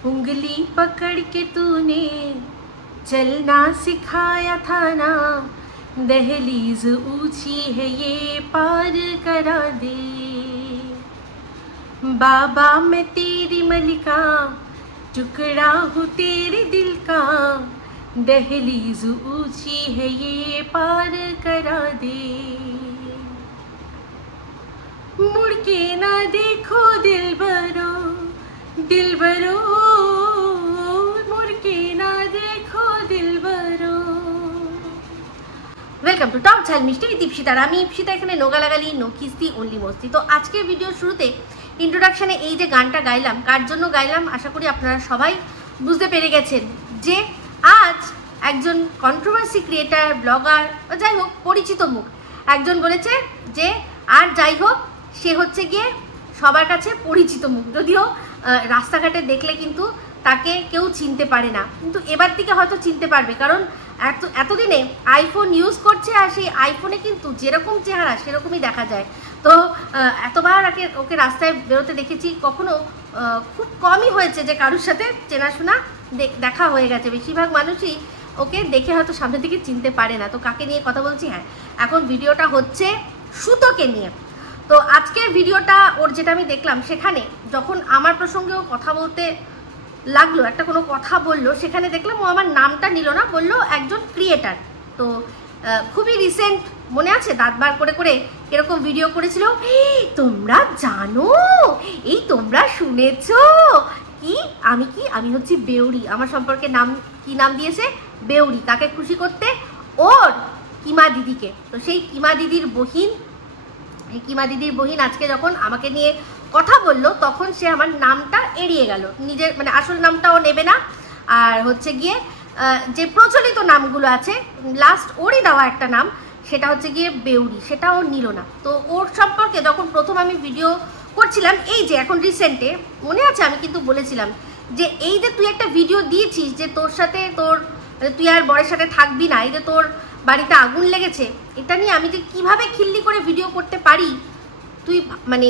उंगली पकड़ के तूने चलना सिखाया था ना, दहलीज ऊंची है ये पार करा दे। बाबा मैं तेरी मलिका, टुकड़ा हूँ तेरे दिल का, दहलीज ऊंची है ये पार करा दे। मुड़ के ना देखो दिलबरो, दिलबरो, मुड़ के ना देखो दिलबरो। वेलकम टू टॉप ঝাল মিষ্টি দীপশিতা। আমি দীপশিতা, এখানে নোগা লাগালি নো কিস্তি অনলি মস্তি। তো আজকের ভিডিওর শুরুতে ইন্ট্রোডাকশানে এই যে গানটা গাইলাম, কার জন্য গাইলাম আশা করি আপনারা সবাই বুঝতে পেরে গেছেন যে আজ একজন কন্ট্রোভার্সি ক্রিয়েটার, ব্লগার, যাই হোক পরিচিত মুখ একজন বলেছে যে আর যাই হোক সে হচ্ছে গিয়ে সবার কাছে পরিচিত মুখ, যদিও রাস্তাঘাটে দেখলে কিন্তু তাকে কেউ চিনতে পারে না, কিন্তু এবার থেকে হয়তো চিনতে পারবে, কারণ এতদিনে আইফোন ইউজ করছে আর সেই আইফোনে কিন্তু যেরকম চেহারা সেরকমই দেখা যায়। তো এতবার ওকে রাস্তায় বেরোতে দেখেছি, কখনো খুব কমই হয়েছে যে কারোর সাথে চেনাশোনা দেখা হয়ে গেছে। বেশিরভাগ মানুষই ওকে দেখে হয়তো সামনে থেকে চিনতে পারে না। তো কাকে নিয়ে কথা বলছি? হ্যাঁ, এখন ভিডিওটা হচ্ছে সুতোকে নিয়ে। তো আজকের ভিডিওটা ওর যেটা আমি দেখলাম, সেখানে যখন আমার প্রসঙ্গেও কথা বলতে লাগলো, একটা কোনো কথা বললো, সেখানে দেখলাম ও আমার নামটা নিল না, বললো একজন ক্রিয়েটার। তো খুবই রিসেন্ট মনে আছে দাঁত বার করে করে এরকম ভিডিও করেছিল, তোমরা জানো, এই তোমরা শুনেছো কি আমি হচ্ছি বেউরি। আমার সম্পর্কে নাম কি নাম দিয়েছে? বেউরি। কাকে খুশি করতে? ওর কিমা দিদিকে। তো সেই কিমা দিদির বহিন আজকে যখন আমাকে নিয়ে কথা বললো, তখন সে আমার নামটা এড়িয়ে গেল, নিজের মানে আসল নামটাও নেবে না, আর হচ্ছে গিয়ে যে প্রচলিত নামগুলো আছে লাস্ট ওরই দেওয়া একটা নাম, সেটা হচ্ছে গিয়ে বেউরি, সেটা ও নিল না। তো ওর সম্পর্কে যখন প্রথম আমি ভিডিও করছিলাম, এই যে এখন রিসেন্টে মনে আছে আমি কিন্তু বলেছিলাম যে এই যে তুই একটা ভিডিও দিয়েছিস যে তোর সাথে তুই আর বরের সাথে থাকবি না, এই যে তোর বাড়িতে আগুন লেগেছে, এটা নিয়ে আমি যে কিভাবে খিল্লি করে ভিডিও করতে পারি, তুই মানে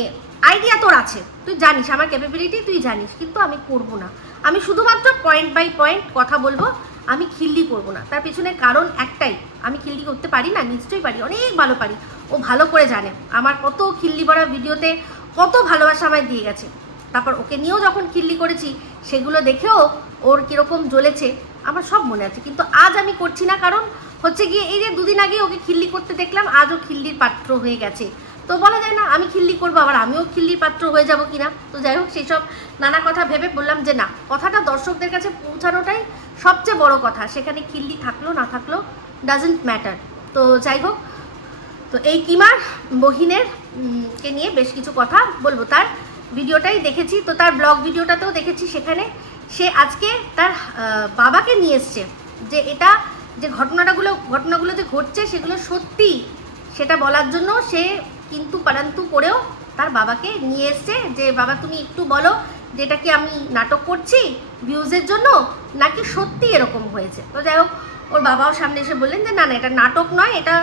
আইডিয়া তোর আছে, তুই জানিস আমার ক্যাপাবিলিটি, তুই জানিস, কিন্তু আমি করব না। আমি শুধুমাত্র পয়েন্ট বাই পয়েন্ট কথা বলবো, আমি খিল্লি করব না। তার পিছনে কারণ একটাই, আমি খিল্লি করতে পারি না, নিশ্চয়ই পারি, অনেক ভালো পারি। ও ভালো করে জানে আমার কত খিল্লি ভরা ভিডিওতে কত ভালোবাসা আমায় দিয়ে গেছে। তারপর ওকে নিয়েও যখন খিল্লি করেছি, সেগুলো দেখেও ওর কীরকম জ্বলেছে আমার সব মনে আছে। কিন্তু আজ আমি করছি না, কারণ হচ্ছে গিয়ে এই যে দুদিন আগে ওকে খিল্লি করতে দেখলাম, আজও খিল্লির পাত্র হয়ে গেছে। তো বলা যায় না আমি খিল্লি করবো আবার আমিও খিল্লির পাত্র হয়ে যাব কিনা। তো যাই হোক, সেই সব নানা কথা ভেবে বললাম যে না, কথাটা দর্শকদের কাছে পৌঁছানোটাই সবচেয়ে বড় কথা, সেখানে খিল্লি থাকলো না থাকলো ডাজেন্ট ম্যাটার। তো যাই হোক, তো এই কিমার বহিনের কে নিয়ে বেশ কিছু কথা বলবো। তার ভিডিওটাই দেখেছি, তো তার ব্লগ ভিডিওটাতেও দেখেছি, সেখানে সে আজকে তার বাবাকে নিয়ে এসছে, যে এটা যে ঘটনাগুলো যে ঘটছে সেগুলো সত্যি, সেটা বলার জন্য সে কিন্তু পারান্তু করেও তার বাবাকে নিয়ে এসছে, যে বাবা তুমি একটু বলো যে এটা কি আমি নাটক করছি ভিউজের জন্য, নাকি সত্যি এরকম হয়েছে। তো যাই হোক, ওর বাবাও সামনে এসে বললেন যে না না, এটা নাটক নয়, এটা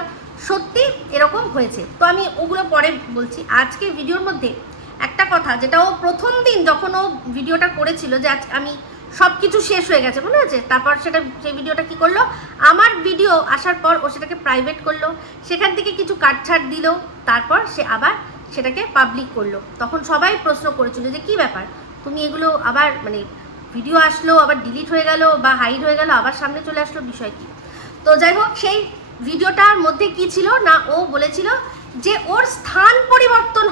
সত্যি এরকম হয়েছে। তো আমি ওগুলো পরে বলছি। আজকে ভিডিওর মধ্যে একটা কথা, যেটা ও প্রথম দিন যখন ও ভিডিওটা করেছিল যে আজ আমি সব কিছু শেষ হয়ে গেছে, মনে আছে, তারপর সেই ভিডিওটা কি করলো, আমার ভিডিও আসার পর ও সেটাকে প্রাইভেট করলো, সেখান থেকে কিছু কাটছাট দিল, তারপর সে আবার সেটাকে পাবলিক করলো। তখন সবাই প্রশ্ন করেছিল যে কি ব্যাপার, তুমি এগুলো আবার মানে ভিডিও আসলো আবার ডিলিট হয়ে গেল বা হাইড হয়ে গেল, আবার সামনে চলে আসলো, বিষয় কি? তো যাই হোক, সেই ভিডিওটার মধ্যে কি ছিল না, ও বলেছিল যে ওর স্থান পরিবর্তন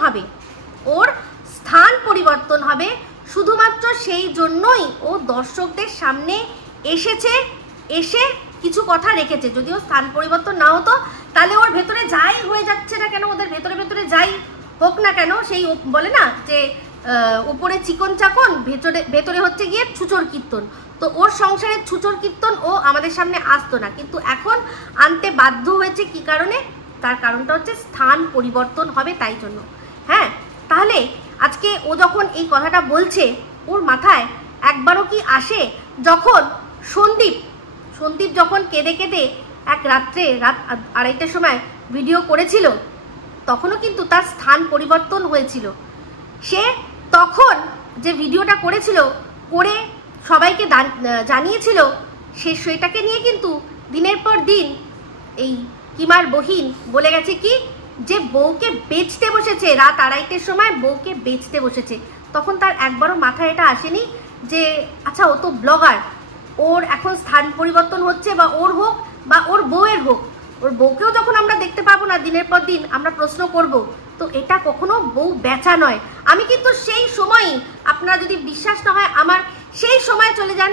হবে, শুধুমাত্র সেই জন্যই ও দর্শকদের সামনে এসে কিছু কথা রেখেছে। যদিও স্থান পরিবর্তন না হতো, তাহলে ওর ভেতরে যাই হয়ে যাচ্ছে না কেন, ওদের ভেতরে যাই হোক না কেন, সেই বলে না যে উপরে চিকন চাকন, ভেতরে হচ্ছে গিয়ে ছুচোর কীর্তন। তো ওর সংসারের ছুচোর কীর্তন ও আমাদের সামনে আসতো না, কিন্তু এখন আনতে বাধ্য হয়েছে। কি কারণে? তার কারণটা হচ্ছে স্থান পরিবর্তন হবে, তাই জন্য। হ্যাঁ, তাহলে আজকে ও যখন এই কথাটা বলছে, ওর মাথায় একবারও কি আসে যখন সন্দীপ যখন কেঁদে কেঁদে রাত 2:30টার সময় ভিডিও করেছিল, তখনও কিন্তু তার স্থান পরিবর্তন হয়েছিল। সে তখন যে ভিডিওটা করেছিল, করে সবাইকে জানিয়েছিল, সেটাকে নিয়ে কিন্তু দিনের পর দিন এই কিমার বহিন বলে গেছে কি যে বউকে বেচতে বসেছে, রাত 2:30-টের সময় বউকে বেচতে বসেছে। তখন তার একবারও মাথায় এটা আসেনি যে আচ্ছা ও তো ব্লগার, ওর এখন স্থান পরিবর্তন হচ্ছে, বা ওর হোক বা ওর বউয়ের হোক, ওর বউকেও যখন আমরা দেখতে পাবো না দিনের পর দিন, আমরা প্রশ্ন করব তো এটা কখনো বউ বেচা নয়। আমি কিন্তু সেই সময়ই, আপনারা যদি বিশ্বাস না হয় আমার সেই সময় চলে যান,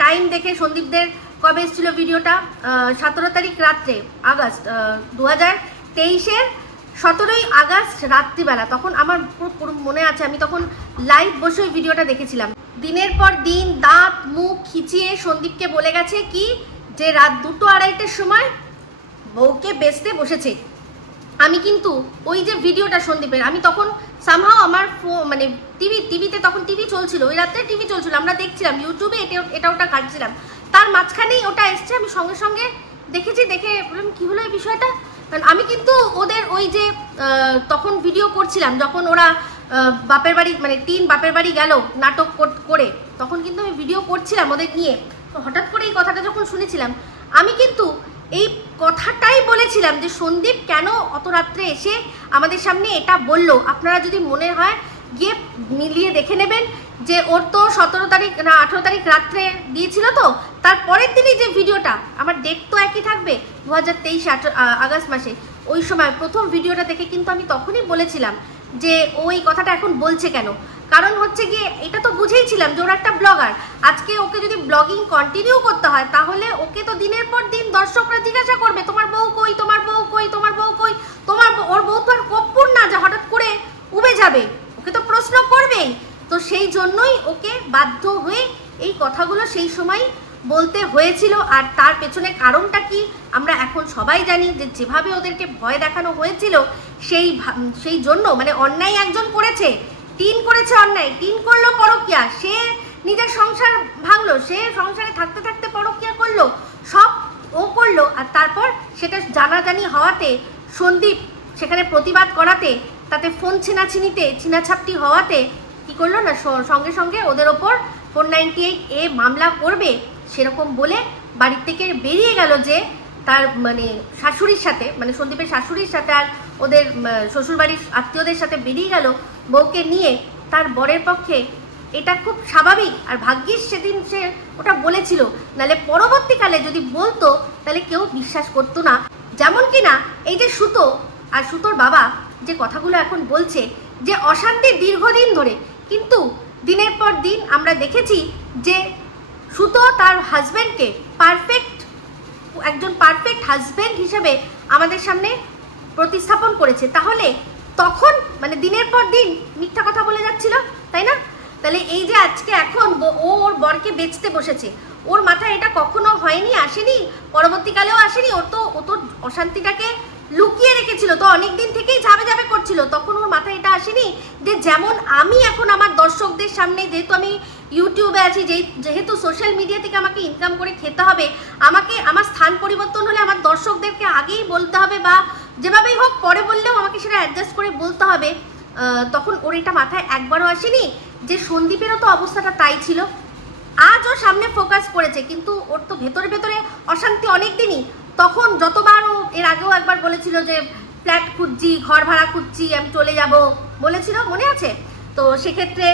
টাইম দেখে সন্দীপদের কবে এসেছিল ভিডিওটা, 17 তারিখ রাত্রে, আগস্ট 2023-এর 17ই আগস্ট রাত্রিবেলা, তখন আমার পুরো মনে আছে, আমি তখন লাইভ বসে ওই ভিডিওটা দেখেছিলাম। দিনের পর দিন দাঁত মুখ খিচিয়ে সন্দীপকে বলে গেছে কি যে রাত 2-2:30-টের সময় বউকে বেচতে বসেছে। আমি কিন্তু ওই যে ভিডিওটা সন্দীপের, আমি তখন সামহাও আমার মানে টিভিতে তখন টিভি চলছিল, ওই রাত্রে টিভি চলছিল, আমরা দেখছিলাম ইউটিউবে, এটা ওটা কাটছিলাম, তার মাঝখানেই ওটা এসছে, আমি সঙ্গে সঙ্গে দেখেছি, দেখে বললাম কী হলো এই বিষয়টা। কারণ আমি কিন্তু ওদের ওই যে তখন ভিডিও করছিলাম, যখন ওরা বাপের বাড়ি মানে বাপের বাড়ি গেল নাটক করে, তখন কিন্তু আমি ভিডিও করছিলাম ওদের নিয়ে। তো হঠাৎ করে এই কথাটা যখন শুনেছিলাম, আমি কিন্তু এই কথাটাই বলেছিলাম যে সন্দীপ কেন অত রাত্রে এসে আমাদের সামনে এটা বলল। আপনারা যদি মনে হয় গিয়ে মিলিয়ে দেখে নেবেন যে ওর তো 17 তারিখ না 18 তারিখ রাত্রে দিয়েছিল, তো তারপরের দিনই যে ভিডিওটা, আমার ডেট তো একই থাকবে 2023 আগস্ট মাসে, ওই সময় প্রথম ভিডিওটা দেখে কিন্তু আমি তখনই বলেছিলাম যে ওই কথাটা এখন বলছে কেন। কারণ হচ্ছে গিয়ে এটা তো বুঝেইছিলাম যে ওর একটা ব্লগার, আজকে ওকে যদি ব্লগিং কন্টিনিউ করতে হয় তাহলে ওকে তো দিনের পর দিন দর্শকরা জিজ্ঞাসা করবে তোমার বউ কই, তোমার বউ কই, তোমার বউ কই, ওর বউ তো আর কপ্পুর না যে হঠাৎ করে উবে যাবে, ওকে তো প্রশ্ন করবেই। তো সেই জন্যই ওকে বাধ্য হয়ে এই কথাগুলো সেই সময় বলতে হয়েছিল। আর তার পেছনে কারণটা কি আমরা এখন সবাই জানি, যে যেভাবে ওদেরকে ভয় দেখানো হয়েছিল সেই জন্য, মানে অন্যায় একজন করেছে, টিন করেছে অন্যায়, টিন করলো পরকিয়া, সে নিজের সংসার ভাঙলো, সে সংসারে থাকতে থাকতে পরকিয়া করলো, সব ও করলো। আর তারপর সেটা জানাজানি হওয়াতে, সন্দীপ সেখানে প্রতিবাদ করাতে, তাতে ফোন ছিনাছাপটি হওয়াতে কি করলো না, সঙ্গে সঙ্গে ওদের ওপর 498A মামলা করবে সেরকম বলে বাড়ির থেকে বেরিয়ে গেল। যে তার মানে শাশুড়ির সাথে, মানে সন্দীপের শাশুড়ির সাথে আর ওদের শ্বশুরবাড়ির আত্মীয়দের সাথে বেরিয়ে গেল বউকে নিয়ে। তার বরের পক্ষে এটা খুব স্বাভাবিক, আর ভাগ্যিস সেদিন সে ওটা বলেছিল, নাহলে পরবর্তীকালে যদি বলতো তাহলে কেউ বিশ্বাস করতো না। যেমন কি না এই যে সুতো আর সুতোর বাবা যে কথাগুলো এখন বলছে যে অশান্তি দীর্ঘদিন ধরে, কিন্তু দিনের পর দিন আমরা দেখেছি যে সুতো তার হাজব্যান্ডকে একজন পারফেক্ট হাজব্যান্ড হিসেবে আমাদের সামনে প্রতিস্থাপন করেছে। তাহলে তখন মানে দিনের পর দিন মিথ্যা কথা বলে যাচ্ছিল, তাই না? তাহলে এই যে আজকে এখন ওর বরকে বেচতে বসেছে, ওর মাথায় এটা কখনো হয়নি, আসেনি, পরবর্তীকালেও আসেনি। ও তো অশান্তিটাকে লুকিয়ে রেখেছিল, তো অনেক দিন থেকেই যাবে করছিল, তখন ওর মাথায় এটা আসেনি যে যেমন আমি এখন আমার দর্শকদের সামনে, যেহেতু আমি ইউটিউবে আছি, যেহেতু সোশ্যাল মিডিয়া থেকে আমাকে ইনকাম করে খেতে হবে, আমাকে আমার স্থান পরিবর্তন হলে আমার দর্শকদেরকে আগেই বলতে হবে, বা যেভাবেই হোক পরে বললেও আমাকে সেটা অ্যাডজাস্ট করে বলতে হবে। তখন ওর এটা মাথায় একবারও আসেনি যে সন্দীপেরও তো অবস্থাটা তাই ছিল। আজ ও সামনে ফোকাস করেছে, কিন্তু ওর তো ভেতরে ভেতরে অশান্তি অনেক দিনই। তখন যতবার ও এর আগেও একবার বলেছিল যে ফ্ল্যাট খুঁজছি, ঘর ভাড়া খুঁজছি, আমি চলে যাব বলেছিল, মনে আছে? তো সেক্ষেত্রে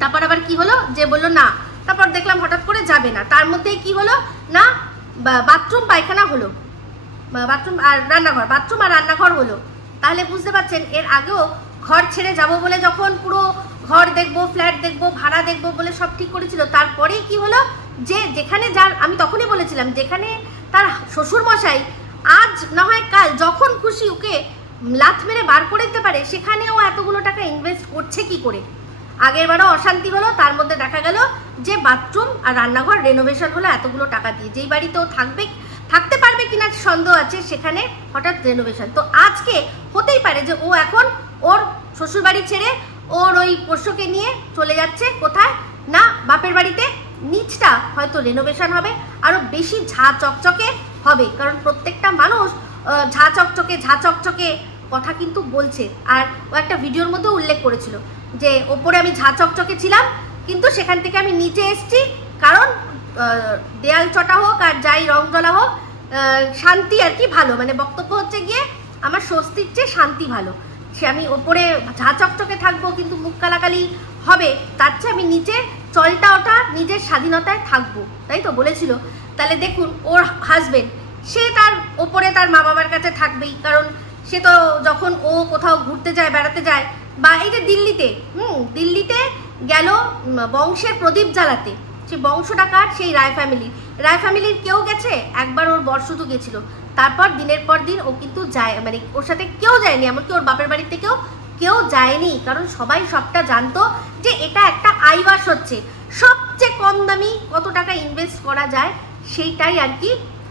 তারপর আবার কি হলো যে বললো না, তারপর দেখলাম হঠাৎ করে যাবে না, তার মধ্যেই কি হলো না বাথরুম পায়খানা হলো, বাথরুম আর রান্নাঘর হলো। তাহলে বুঝতে পারছেন এর আগেও ঘর ছেড়ে যাব বলে যখন পুরো ঘর দেখবো, ফ্ল্যাট দেখবো, ভাড়া দেখবো বলে সব ঠিক করেছিল, তারপরেই কি হলো যে যেখানে আমি তখনই বলেছিলাম যেখানে তার শ্বশুর মশাই আজ না হয় কাল যখন খুশি ওকে লাথ মেরে বার করে দিতে পারে, সেখানেও এতগুলো টাকা ইনভেস্ট করছে কি করে। আগের বারও অশান্তি হলো, তার মধ্যে দেখা গেল যে বাথরুম আর রান্নাঘর রেনোভেশন হলো এতগুলো টাকা দিয়ে, যেই বাড়িতেও থাকতে পারবে কিনা সন্দেহ আছে, সেখানে হঠাৎ রেনোভেশন। তো আজকে হতেই পারে যে ও এখন ওর শ্বশুরবাড়ি ছেড়ে ওর ওই পোষ্যকে নিয়ে চলে যাচ্ছে কোথায় না বাপের বাড়িতে। নিচটা হয়তো রেনোভেশন হবে, আরও বেশি ঝা চকচকে হবে, কারণ প্রত্যেকটা মানুষ ঝা চকচকে কথা কিন্তু বলছে। আর ও একটা ভিডিওর মধ্যে উল্লেখ করেছিল যে ওপরে আমি ঝা চকচকে ছিলাম, কিন্তু সেখান থেকে আমি নিচে এসছি, কারণ দেয়াল চটা হোক আর যাই রং জ্বলা হোক, শান্তি আর কি ভালো, মানে বক্তব্য হচ্ছে গিয়ে আমার স্বস্তির চেয়ে শান্তি ভালো। সে আমি ওপরে ঝা চকচকে থাকবো কিন্তু মুখ কালাকালি হবে, তার চেয়ে আমি নিচে চলটা ওটা নিজের স্বাধীনতায় থাকবো, তাই তো বলেছিল। তাহলে দেখুন ওর হাজবেন্ড, সে তার ওপরে তার মা বাবার কাছে থাকবেই, কারণ সে তো যখন ও কোথাও ঘুরতে যায়, বেড়াতে যায়, বা এই যে দিল্লিতে গেল বংশের প্রদীপ জ্বালাতে, সে বংশটা কার? সেই রায় ফ্যামিলির কেউ গেছে? একবার ওর বর শুধু গেছিল, তারপর দিনের পর দিন ও কিন্তু যায়, মানে ওর সাথে কেউ যায়নি, এমনকি ওর বাপের বাড়ি থেকেও কেউ যায়নি, কারণ সবাই সবটা জানতো যে এটা একটা আইওয়াশ হচ্ছে, সবচেয়ে কম দামি কত টাকা ইনভেস্ট করা যায় সেইটাই আর কি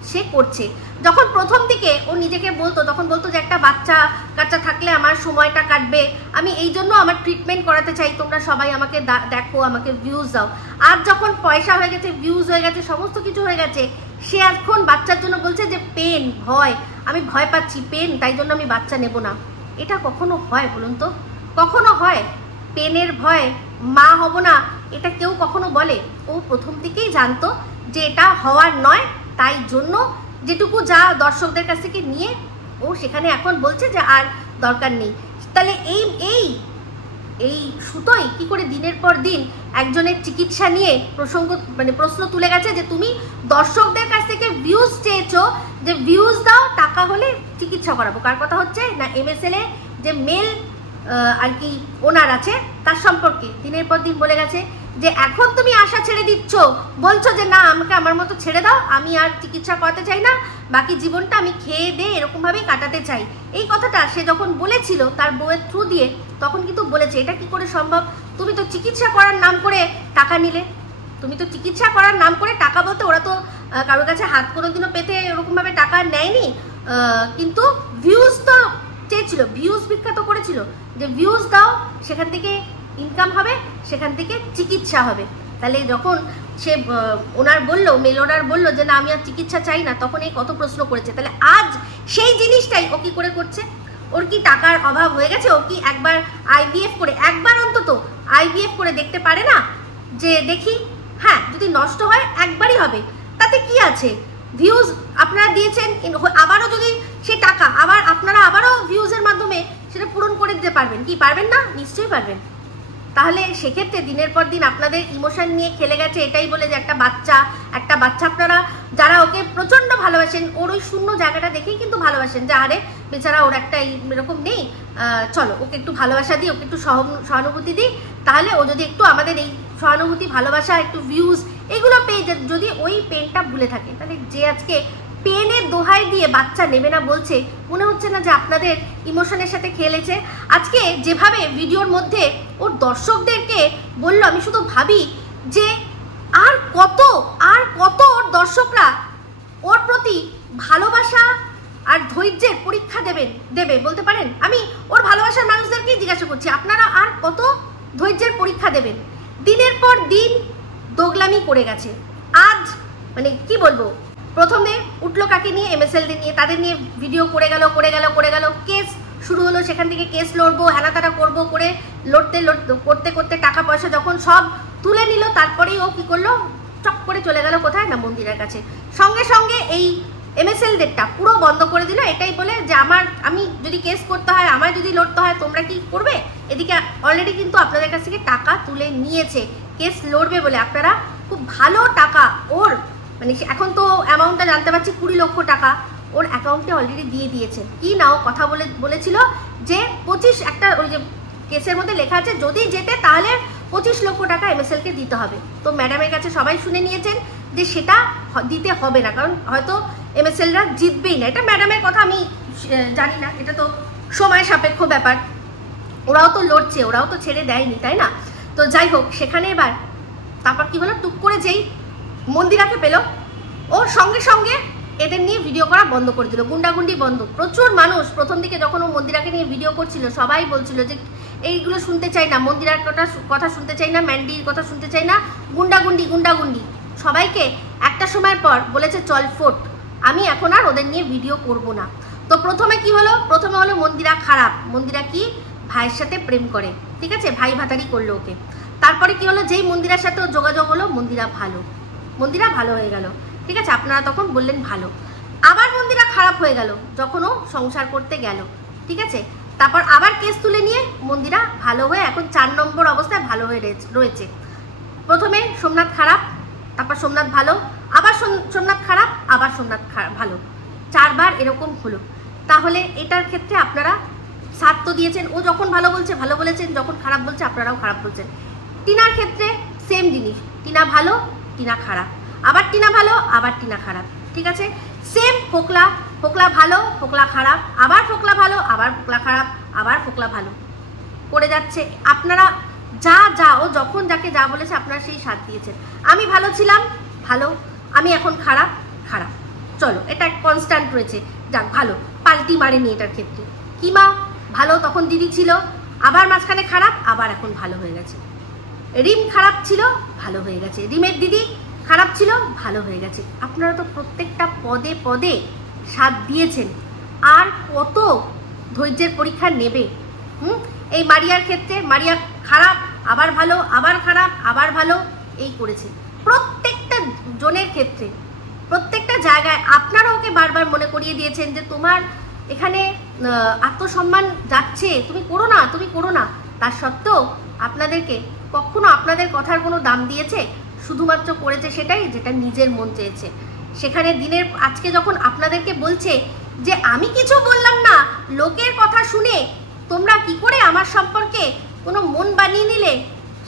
সে করছে। যখন প্রথম দিকে ও নিজেকে বলতো, তখন বলতো যে একটা বাচ্চা কাচ্চা থাকলে আমার সময়টা কাটবে, আমি এই জন্য আমার ট্রিটমেন্ট করাতে চাই, তোমরা সবাই আমাকে দেখো, আমাকে ভিউজ দাও। আর যখন পয়সা হয়ে গেছে, ভিউজ হয়ে গেছে, সমস্ত কিছু হয়ে গেছে, সে এখন বাচ্চার জন্য বলছে যে পেন, ভয়, আমি ভয় পাচ্ছি, পেন, তাই জন্য আমি বাচ্চা নেব না। এটা কখনো হয় বলুন তো? কখনো হয়? পেনের ভয় মা হব না এটা কেউ কখনো বলে? ও প্রথম থেকেই জানতো যে এটা হওয়ার নয়, তাই জন্য যেটুকু যা দর্শকদের কাছ থেকে নিয়ে ও সেখানে এখন বলছে যে আর দরকার নেই। তাহলে এই সুতোই কি করে দিনের পর দিন একজনের চিকিৎসা নিয়ে প্রশ্ন তুলে গেছে যে তুমি দর্শকদের কাছ থেকে ভিউজ চেয়েছো, যে ভিউজ দাও, টাকা হলে চিকিৎসা করাবো। কার কথা হচ্ছে না? MSL এ যে মেল আর কি ওনার আছে তার সম্পর্কে দিনের পর দিন বলে গেছে যে এখন তুমি আশা ছেড়ে দিচ্ছ, বলছো যে না আমাকে আমার মতো ছেড়ে দাও, আমি আর চিকিৎসা করাতে চাই না, বাকি জীবনটা আমি খেয়ে দিয়ে এরকমভাবেই কাটাতে চাই। এই কথাটা সে যখন বলেছিল তার বউয়ের থ্রু দিয়ে, তখন কিন্তু বলেছে এটা কি করে সম্ভব? তুমি তো চিকিৎসা করার নাম করে টাকা নিলে, তুমি তো চিকিৎসা করার নাম করে টাকা, বলতে ওরা তো কারোর কাছে হাত কোনোদিনও পেতে এরকমভাবে টাকা নেয়নি, কিন্তু ভিউজ তো চেয়েছিল, ভিউজ বিখ্যাত করেছিল যে ভিউজ দাও, সেখান থেকে ইনকাম হবে, সেখান থেকে চিকিৎসা হবে। তাহলে যখন সে মেল ওনার বললো যে না আমি আর চিকিৎসা চাই না, তখন এই কত প্রশ্ন করেছে। তাহলে আজ সেই জিনিসটাই ও কি করে করছে? ওর কি টাকার অভাব হয়ে গেছে? ও কি একবার অন্তত আইভিএফ করে দেখতে পারে না? যে দেখি, হ্যাঁ যদি নষ্ট হয় একবারই হবে, তাতে কি আছে? ভিউজ আপনারা দিয়েছেন, আবারও যদি সেই টাকা আপনারা আবারও ভিউজের মাধ্যমে সেটা পূরণ করে দিতে পারবেন কি? পারবেন না? নিশ্চয়ই পারবেন। তাহলে সেক্ষেত্রে দিনের পর দিন আপনাদের ইমোশন নিয়ে খেলে গেছে, এটাই বলে যে একটা বাচ্চা আপনারা যারা ওকে প্রচণ্ড ভালোবাসেন, ওর ওই শূন্য জায়গাটা দেখেই কিন্তু ভালোবাসেন, যে আরে বেচারা ওর একটা এরকম নেই, চলো ওকে একটু ভালোবাসা দিই, ওকে একটু সহানুভূতি দিই, তাহলে ও যদি একটু আমাদের এই সহানুভূতি, ভালোবাসা, একটু ভিউজ এগুলো পেয়ে যদি ওই পেনটা ভুলে থাকে, তাহলে যে আজকে পেনের দোহাই দিয়ে বাচ্চা নেবে না বলছে, মনে হচ্ছে না যে আপনাদের ইমোশনের সাথে খেলেছে? আজকে যেভাবে ভিডিওর মধ্যে ওর দর্শকদেরকে বললো, আমি শুধু ভাবি যে আর কত ওর দর্শকরা ওর প্রতি ভালোবাসা আর ধৈর্যের পরীক্ষা দেবে বলতে পারেন? আমি ওর ভালোবাসার মানুষদেরকেই জিজ্ঞাসা করছি, আপনারা আর কত ধৈর্যের পরীক্ষা দেবেন? দিনের পর দিন দোগলামি করে গেছে। আজ মানে কি বলবো, প্রথমে উঠলো কাকে নিয়ে? MSLদের নিয়ে, তাদের নিয়ে ভিডিও করে গেল, কেস শুরু হলো, সেখান থেকে কেস লড়বো, হেনাতারা করবো করে করতে টাকা পয়সা যখন সব তুলে নিল, তারপরেই ও কি করলো? চক করে চলে গেল কোথায়? না মন্দিরের কাছে। সঙ্গে সঙ্গে এই MSLদেরটা পুরো বন্ধ করে দিল, এটাই বলে যে আমি যদি কেস করতে হয়, আমায় যদি লড়তে হয়, তোমরা কি করবে? এদিকে অলরেডি কিন্তু আপনাদের কাছ থেকে টাকা তুলে নিয়েছে কেস লড়বে বলে। আপনারা খুব ভালো টাকা ওর, মানে এখন তো অ্যামাউন্টটা জানতে পারছি 20 লক্ষ টাকা ওর অ্যাকাউন্টে অলরেডি দিয়ে দিয়েছে। কি না ও কথা বলেছিল যে 25, একটা ওই যে কেসের মধ্যে লেখা আছে যদি জেতে তাহলে 25 লক্ষ টাকা MSLকে দিতে হবে। তো ম্যাডামের কাছে সবাই শুনে নিয়েছেন যে সেটা দিতে হবে না, কারণ হয়তো MSLরা জিতবেই না। এটা ম্যাডামের কথা, আমি জানি না, এটা তো সময় সাপেক্ষ ব্যাপার, ওরাও তো লড়ছে, ওরাও তো ছেড়ে দেয়নি, তাই না? তো যাই হোক, সেখানে এবার তারপর কি হলো, টুক করে যেই মন্দিরাকে পেল, ও সঙ্গে সঙ্গে এদের নিয়ে ভিডিও করা বন্ধ করে দিল, গুন্ডাগুন্ডি বন্ধ। প্রচুর মানুষ প্রথম দিকে যখন ও মন্দিরাকে নিয়ে ভিডিও করছিল, সবাই বলছিল যে এইগুলো শুনতে চাই না, মন্দিরার কথা শুনতে চাই না, ম্যান্ডির কথা শুনতে চাই না, গুন্ডাগুন্ডি। সবাইকে একটা সময়ের পর বলেছে চল ফোট, আমি এখন আর ওদের নিয়ে ভিডিও করব না। তো প্রথমে হলো মন্দিরা খারাপ, মন্দিরা কি ভাইয়ের সাথে প্রেম করে, ঠিক আছে, ভাই ভাতারি করলো ওকে। তারপরে কি হলো, যেই মন্দিরার সাথে ওর যোগাযোগ হলো, মন্দিরা ভালো হয়ে গেল, ঠিক আছে, আপনারা তখন বললেন ভালো। আবার মন্দিরা খারাপ হয়ে গেল যখন ও সংসার করতে গেল, ঠিক আছে। তারপর আবার কেস তুলে নিয়ে মন্দিরা ভালো হয়ে এখন 4 নম্বর অবস্থায় ভালো হয়ে রয়েছে। প্রথমে সোমনাথ খারাপ, তারপর সোমনাথ ভালো, আবার সোমনাথ খারাপ, আবার সোমনাথ ভালো, 4 বার এরকম হলো। তাহলে এটার ক্ষেত্রে আপনারা সাথ তো দিয়েছেন, ও যখন ভালো বলছে ভালো বলেছেন, যখন খারাপ বলছে আপনারাও খারাপ বলছেন। টিনার ক্ষেত্রে সেম জিনিস, টিনা ভালো, টিনা খারাপ, আবার টিনা ভালো, আবার টিনা খারাপ, ঠিক আছে। সেম ফোকলা ভালো, ফোকলা খারাপ, আবার ফোকলা ভালো, আবার ফোকলা খারাপ, আবার ফোকলা ভালো করে যাচ্ছে। আপনারা যা ও যখন যাকে যা বলেছে আপনারা সেই সাথ দিয়েছেন। আমি ভালো ছিলাম, ভালো, আমি এখন খারাপ, চলো এটা কনস্ট্যান্ট রয়েছে, যাক ভালো, পাল্টি মারেনি এটার ক্ষেত্রে। কিমা ভালো, তখন দিদি ছিল, আবার মাঝখানে খারাপ, আবার এখন ভালো হয়ে গেছে। রিম খারাপ ছিল, ভালো হয়ে গেছে, রিমের দিদি খারাপ ছিল, ভালো হয়ে গেছে। আপনারা তো প্রত্যেকটা পদে পদে সাথ দিয়েছেন, আর কত ধৈর্যের পরীক্ষা নেবে? এই মারিয়ার ক্ষেত্রে মারিয়া খারাপ, আবার ভালো, আবার খারাপ, আবার ভালো, এই করেছে। প্রত্যেকটা জনের ক্ষেত্রে, প্রত্যেকটা জায়গায় আপনারা ওকে বারবার মনে করিয়ে দিয়েছেন যে তোমার এখানে আত্মসম্মান যাচ্ছে, তুমি করো না। তার সত্ত্বেও আপনাদেরকে কখনো আপনাদের কথার কোনো দাম দিয়েছে? শুধুমাত্র করেছে সেটাই যেটা নিজের মন চেয়েছে। সেখানে দিনের আজকে যখন আপনাদেরকে বলছে যে আমি কিছু বললাম না, লোকের কথা শুনে তোমরা কি করে আমার সম্পর্কে কোনো মন বানিয়ে নিলে,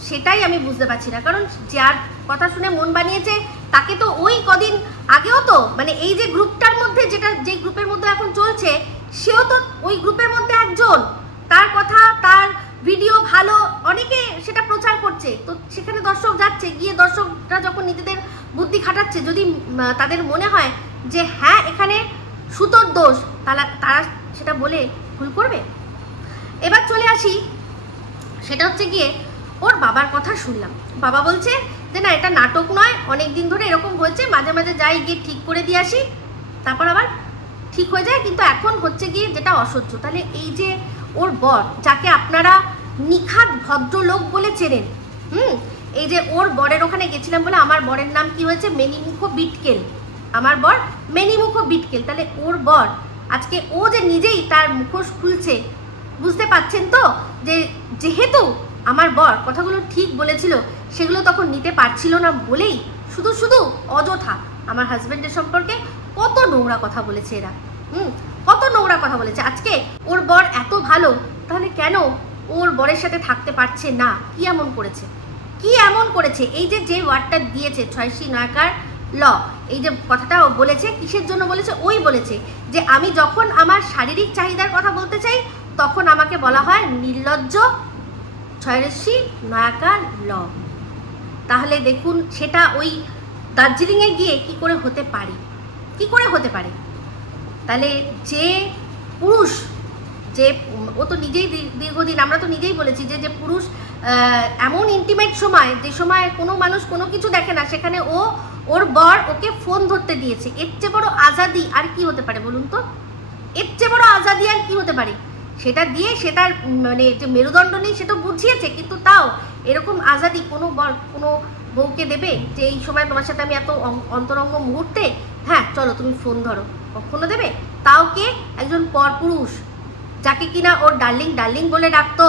সেটাই আমি বুঝতে পারছি না। কারণ যার কথা শুনে মন বানিয়েছে তাকে তো ওই কদিন আগেও তো মানে এই যে গ্রুপটার মধ্যে যে গ্রুপের মধ্যে এখন চলছে, সেও তো ওই গ্রুপের মধ্যে একজন, তার কথা তার ভিডিও ভালো, অনেকে সেটা প্রচার করছে, তো সেখানে দর্শক যাচ্ছে, গিয়ে দর্শকরা যখন নিজেদের বুদ্ধি খাটাচ্ছে, যদি তাদের মনে হয় যে হ্যাঁ এখানে সুতোর দোষ, তারা সেটা বলে ভুল করবে। এবার চলে আসি, সেটা হচ্ছে গিয়ে ওর বাবার কথা শুনলাম। বাবা বলছে যে না এটা নাটক নয়, অনেক দিন ধরে এরকম হয়েছে, মাঝে মাঝে যাই গিয়ে ঠিক করে দিয়ে আসি, তারপর আবার ঠিক হয়ে যায়, কিন্তু এখন হচ্ছে গিয়ে যেটা অসহ্য। তাহলে এই যে ওর বর, যাকে আপনারা নিখাত ভদ্রলোক বলে চেনেন, এই যে ওর বরের ওখানে গেছিলাম বলে, আমার বরের নাম কি হয়েছে, মেনিমুখ বিটকেল, আমার বর মেনিমুখ বিটকেল। তাহলে ওর বর আজকে ও যে নিজেই তার মুখোশ খুলছে, বুঝতে পারছেন তো যে যেহেতু আমার বর কথাগুলো ঠিক বলেছিল, সেগুলো তখন নিতে পারছিল না বলেই শুধু অযথা আমার হাজবেন্ডের সম্পর্কে কত নোংরা কথা বলেছে এরা, কত নোংরা কথা বলেছে। আজকে ওর বর এত ভালো, তাহলে কেন ওর বরের সাথে থাকতে পারছে না? কি এমন করেছে? এই যে ওয়ার্ডটা দিয়েছে 86 নয়কার ল, এই যে কথাটা ও বলেছে, কিসের জন্য বলেছে? ওই বলেছে যে আমি যখন আমার শারীরিক চাহিদার কথা বলতে চাই, তখন আমাকে বলা হয় নির্লজ্জ 86 নয়াকার ল। তাহলে দেখুন সেটা ওই দার্জিলিংয়ে গিয়ে কি করে হতে পারে? তাহলে যে পুরুষ, যে ও তো নিজেই দীর্ঘদিন, আমরা তো নিজেই বলেছি যে পুরুষ এমন ইন্টিমেট সময়, যে সময় কোনো মানুষ কোনো কিছু দেখে না, সেখানে ওর বর ওকে ফোন ধরতে দিয়েছে। এর চেয়ে বড় আজাদি আর কি হতে পারে বলুন তো? এর চেয়ে বড় আজাদি আর কি হতে পারে? সেটা দিয়ে সেটার মানে যে মেরুদণ্ড নেই সেটা বুঝিয়েছে, কিন্তু তাও এরকম আজাদি কোনো বর কোনো বউকে দেবে যে এই সময় তোমার সাথে আমি এত অন্তরঙ্গ মুহূর্তে, হ্যাঁ চলো তুমি ফোন ধরো, কখনো দেবে? তাও কে? একজন পরপুরুষ, যাকে কিনা ওর ডার্লিং বলে ডাকতো,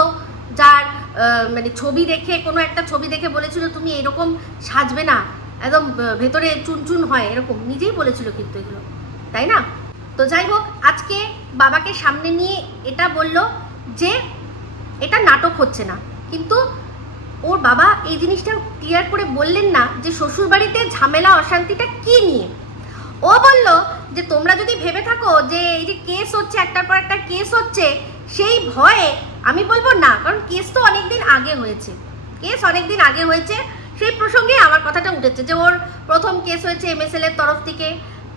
যার মানে ছবি দেখে, কোনো একটা ছবি দেখে বলেছিল তুমি এরকম সাজবে না, একদম ভেতরে চুনচুন হয়, এরকম নিজেই বলেছিল কিন্তু এগুলো, তাই না? তো যাই হোক, আজকে বাবাকে সামনে নিয়ে এটা বলল যে এটা নাটক হচ্ছে না, কিন্তু ওর বাবা এই জিনিসটা ক্লিয়ার করে বললেন না যে শ্বশুরবাড়িতে ঝামেলা অশান্তিটা কি নিয়ে। ও বলল যে তোমরা যদি ভেবে থাকো যে এই যে কেস হচ্ছে, একটার পর একটা কেস হচ্ছে, সেই ভয়ে, আমি বলবো না, কারণ কেস তো অনেকদিন আগে হয়েছে, সেই প্রসঙ্গে আমার কথাটা উঠেছে যে ওর প্রথম কেস হয়েছে MSL এর তরফ থেকে,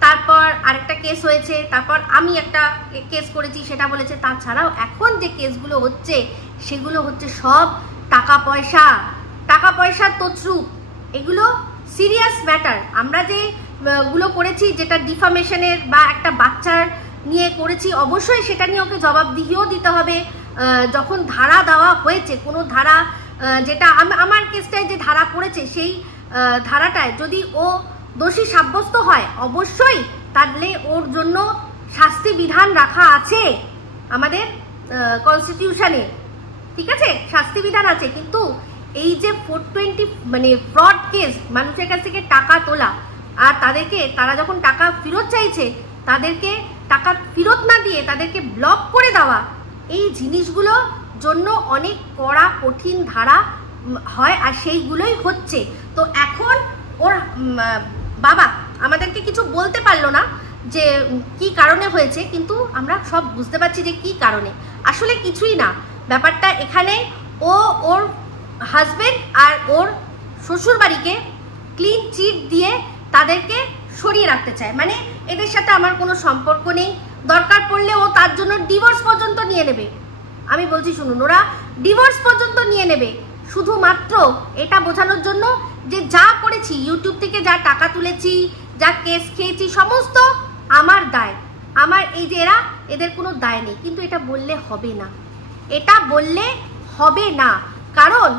তারপর আরেকটা কেস হয়েছে, তারপর আমি একটা কেস করেছি সেটা বলেছে। তাছাড়াও এখন যে কেসগুলো হচ্ছে সেগুলো হচ্ছে সব টাকা পয়সার তছরূপ, এগুলো সিরিয়াস ম্যাটার। আমরা যে গুলো করেছি, যেটা ডিফামেশনের বা একটা বাচ্চার নিয়ে করেছি, অবশ্যই সেটা নিয়ে ওকে জবাবদিহিও দিতে হবে। যখন ধারা দেওয়া হয়েছে, কোনো ধারা যেটা আমার কেসটায় যে ধারা পড়েছে সেই ধারাটায় যদি ও দোষী সাব্যস্ত হয় অবশ্যই তাহলে ওর জন্য শাস্তি বিধান রাখা আছে আমাদের কনস্টিটিউশনে, ঠিক আছে, শাস্তি বিধান আছে। কিন্তু এই যে 420 মানে ফ্রড কেস, মানুষের কাছ থেকে টাকা তোলা, আর তারা যখন টাকা ফেরত চাইছে তাদেরকে টাকা ফেরত না দিয়ে তাদেরকে ব্লক করে দেওয়া, এই জিনিসগুলো জন্য অনেক কড়া কঠিন ধারা হয় আর সেইগুলোই হচ্ছে। তো এখন ওর বাবা আমাদেরকে কিছু বলতে পারলো না যে কি কারণে হয়েছে, কিন্তু আমরা সব বুঝতে পারছি যে কি কারণে। আসলে কিছুই না, ব্যাপারটা এখানে ও ওর হাজবেন্ড আর ওর শ্বশুরবাড়িকে ক্লিন চিট দিয়ে তাদেরকে সরিয়ে রাখতে চায়, মানে এদের সাথে আমার কোনো সম্পর্ক নেই, দরকার পড়লে ও তার জন্য ডিভোর্স পর্যন্ত নিয়ে নেবে। আমি বলছি শুনুন, ওরা ডিভোর্স পর্যন্ত নিয়ে নেবে শুধুমাত্র এটা বোঝানোর জন্য যে যা করেছি, ইউটিউব থেকে যা টাকা তুলেছি, যা কেস খেয়েছি, সমস্ত আমার দায়, আমার এই যে এদের কোনো দায় নেই। কিন্তু এটা বললে হবে না, এটা বললে হবে না, কারণ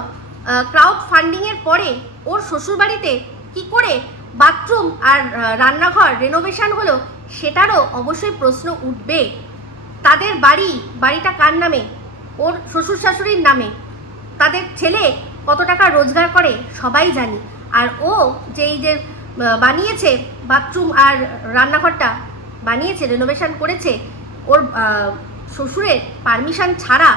ক্রাউড ফান্ডিংয়ের পরে ওর শ্বশুরবাড়িতে কি করে বাথরুম আর রান্নাঘর রেনোভেশন হলো সেটারও অবশ্যই প্রশ্ন উঠবে। তাদের বাড়িটা কার নামে? ওর শ্বশুর শাশুড়ির নামে। তাদের ছেলে কত টাকা রোজগার করে সবাই জানি। আর ও যে এই যে বানিয়েছে বাথরুম আর রান্নাঘরটা বানিয়েছে, রেনোভেশন করেছে, ওর শ্বশুরের পারমিশন ছাড়া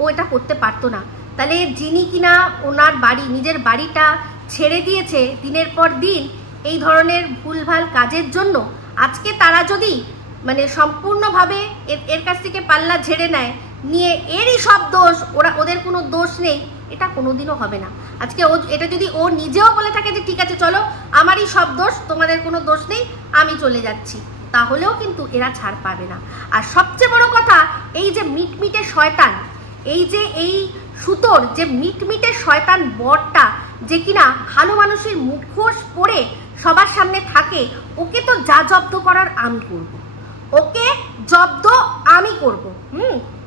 ও এটা করতে পারতো না। তাহলে যিনি কিনা ওনার নিজের বাড়িটা ছেড়ে দিয়েছে দিনের পর দিন এই ধরনের ভুলভাল কাজের জন্য, আজকে তারা যদি মানে সম্পূর্ণভাবে এর কাছ থেকে পাল্লা ঝেড়ে নেয়, নিয়ে এরই সব দোষ, ওদের কোনো দোষ নেই, এটা কোনোদিনও হবে না। আজকে এটা যদি ও নিজেও বলে থাকে যে ঠিক আছে চলো আমারই সব দোষ, তোমাদের কোনো দোষ নেই, আমি চলে যাচ্ছি, তাহলেও কিন্তু এরা ছাড় পাবে না। আর সবচেয়ে বড় কথা, এই যে মিটমিটে শয়তান, এই যে এই সুতোর যে মিটমিটে শয়তান বরটা যে কিনা ভালো মানুষের মুখোশ পরে সবার সামনে থাকে, ওকে তো যা জব্দ করার আমি করব, ওকে জব্দ আমি করব।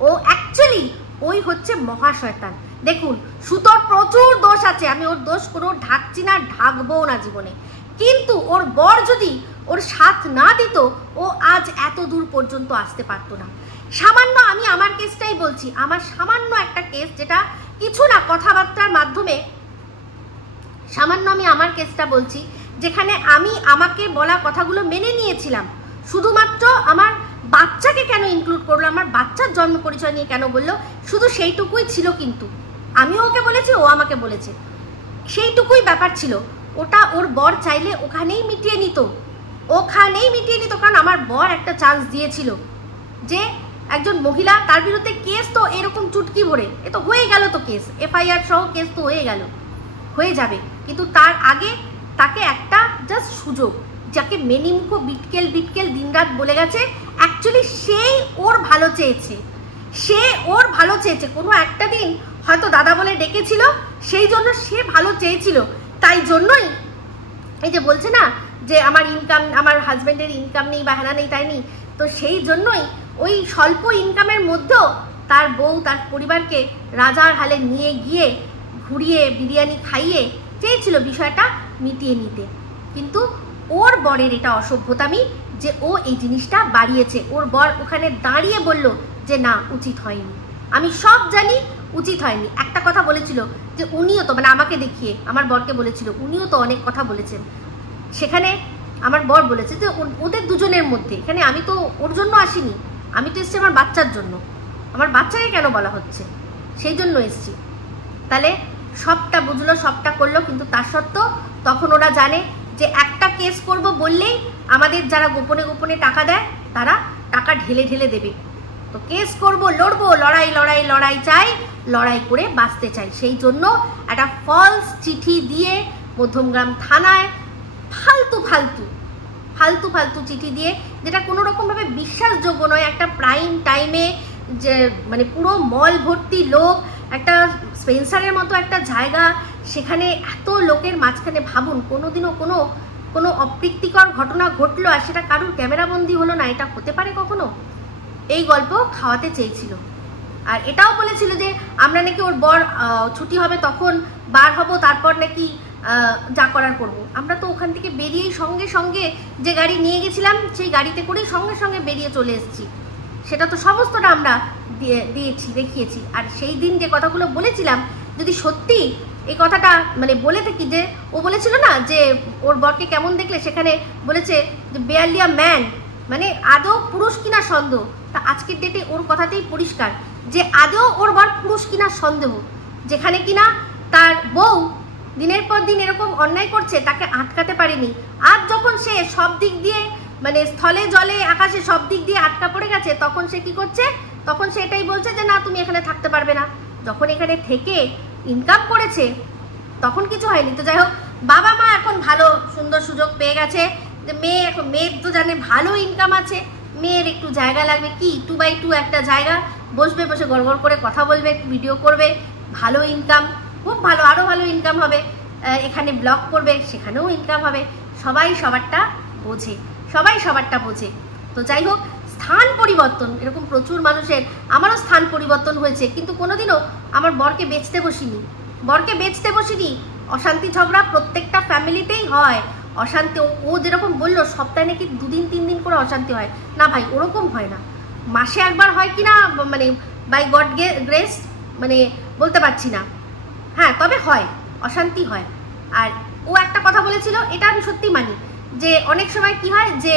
ও অ্যাকচুয়ালি ওই হচ্ছে মহাশয়তান। দেখুন, সুতোর প্রচুর দোষ আছে, আমি ওর দোষ কোনো ঢাকছি না, ঢাকবও না জীবনে, কিন্তু ওর বর যদি ওর সাথ না দিত ও আজ এত দূর পর্যন্ত আসতে পারতো না। সামান্য আমি আমার কেসটাই বলছি, আমার সামান্য একটা কেস, যেটা কিছু না কথাবার্তার মাধ্যমে সামান্য আমি আমার কেসটা বলছি, যেখানে আমি আমাকে বলা কথাগুলো মেনে নিয়েছিলাম। শুধুমাত্র আমার বাচ্চাকে কেন ইনক্লুড করলো, আমার বাচ্চার জন্ম পরিচয় নিয়ে কেন বললো, শুধু সেইটুকুই ছিল। কিন্তু আমিও ওকে বলেছি, ও আমাকে বলেছে, সেইটুকুই ব্যাপার ছিল। ওটা ওর বর চাইলে ওখানেই মিটিয়ে নিত, কারণ আমার বর একটা চান্স দিয়েছিল যে একজন মহিলা, তার বিরুদ্ধে কেস তো এরকম চুটকি ভরে এ তো হয়ে গেল, তো কেস এফআইআর সহ কেস তো হয়ে যাবে, কিন্তু তার আগে তাকে একটা জাস্ট সুযোগ, যাকে মেনিমুখো বিটকেল দিনরাত বলে গেছে, অ্যাকচুয়ালি সেই ওর ভালো চেয়েছে, কোনো একটা দিন হয়তো দাদা বলে ডেকেছিল, সেই জন্য সে ভালো চেয়েছিল। তাই জন্যই এই যে বলছে না যে আমার হাজব্যান্ডের ইনকাম নেই বা হেনা নেই তাই নেই, তো সেই জন্যই ওই স্বল্প ইনকামের মধ্যেও তার বউ তার পরিবারকে রাজার হালে নিয়ে গিয়ে ঘুরিয়ে বিরিয়ানি খাইয়ে চেয়েছিল বিষয়টা মিটিয়ে নিতে। কিন্তু ওর বরের এটা অসভ্যতামি যে ও এই জিনিসটা বাড়িয়েছে। ওর বর ওখানে দাঁড়িয়ে বলল যে না, উচিত হয়নি, আমি সব জানি, উচিত হয়নি। একটা কথা বলেছিল যে উনিও তো, মানে আমাকে দেখিয়ে আমার বরকে বলেছিল, উনিও তো অনেক কথা বলেছেন। সেখানে আমার বর বলেছে যে ওদের দুজনের মধ্যে, এখানে আমি তো ওর জন্য আসিনি, আমি তো এসছি আমার বাচ্চার জন্য, আমার বাচ্চাকে কেন বলা হচ্ছে, সেই জন্য এসছি। তাহলে সবটা বুঝলো, সবটা করলো, কিন্তু তার সত্ত্বেও তখন ওরা জানে যে একটা কেস করব বললেই আমাদের যারা গোপনে গোপনে টাকা দেয় তারা টাকা ঢেলে দেবে। তো কেস করব, লড়বো, লড়াই চাই, লড়াই করে বাঁচতে চাই। সেই জন্য একটা ফলস চিঠি দিয়ে মধ্যমগ্রাম থানায় ফালতু চিঠি দিয়ে, যেটা কোনো রকমভাবে বিশ্বাসযোগ্য নয়, একটা প্রাইম টাইমে যে মানে পুরো মল ভর্তি লোক, একটা স্পেন্সারের মতো একটা জায়গা, সেখানে এত লোকের মাঝখানে ভাবুন কোনোদিনও কোনো অপ্রীতিকর ঘটনা ঘটলো আর সেটা কারোর ক্যামেরাবন্দি হলো না, এটা হতে পারে কখনো? এই গল্প খাওয়াতে চেয়েছিল, আর এটাও বলেছিল যে আমরা নাকি ওর বর ছুটি হবে তখন বার হব, তারপর নাকি যা করার করব। আমরা তো ওখান থেকে বেরিয়েই সঙ্গে সঙ্গে যে গাড়ি নিয়ে গেছিলাম সেই গাড়িতে করেই সঙ্গে সঙ্গে বেরিয়ে চলে এসেছি। সেটা তো সমস্তটা আমরা দেখিয়েছি। আর সেই দিন যে কথাগুলো বলেছিলাম, যদি সত্যি এই কথাটা মানে বলে থাকি, যে ও বলেছিল না যে ওর বরকে কেমন দেখলে, সেখানে বলেছে যে বেয়ারলি আ ম্যান, মানে আদৌ পুরুষ কিনা সন্দেহ। তা আজকের ডেটে ওর কথাতেই পরিষ্কার যে আদৌ ওর বর পুরুষ কিনা সন্দেহ। যেখানে কিনা তার বউ দিনের পর দিন এরকম অন্যায় করছে, তাকে আটকাতে পারেনি। আজ যখন সে সব দিক দিয়ে মানে স্থলে জলে আকাশে সব দিক দিয়ে আটকা পড়ে গেছে, তখন সে কি করছে? তখন সে এটাই বলছে যে না, তুমি এখানে থাকতে পারবে না। যখন এখানে থেকে ইনকাম করেছে তখন কিছু হয়নি। তো যাই হোক, বাবা মা এখন ভালো সুন্দর সুযোগ পেয়ে গেছে যে মেয়ের তো জানে ভালো ইনকাম আছে, মেয়ের একটু জায়গা লাগবে, কি 2x2 একটা জায়গা, বসবে, বসে গড়গড় করে কথা বলবে, ভিডিও করবে, ভালো ইনকাম, খুব ভালো, আরও ভালো ইনকাম হবে। এখানে ব্লগ করবে, সেখানেও ইনকাম হবে। সবাই সবারটা বোঝে। তো যাই হোক, স্থান পরিবর্তন এরকম প্রচুর মানুষের, আমারও স্থান পরিবর্তন হয়েছে, কিন্তু কোনোদিনও আমার বরকে বেচতে বসিনি। অশান্তি ঝগড়া প্রত্যেকটা ফ্যামিলিতেই হয়। অশান্তি ও যেরকম বললো সপ্তাহে নাকি 2 দিন 3 দিন করে অশান্তি হয়, না ভাই, ওরকম হয় না। মাসে একবার হয় কিনা মানে বাই গড গ্রেস মানে বলতে পারছি না, হ্যাঁ, তবে হয়, অশান্তি হয়। আর ও একটা কথা বলেছিল, এটা আমি সত্যি মানি, যে অনেক সময় কি হয় যে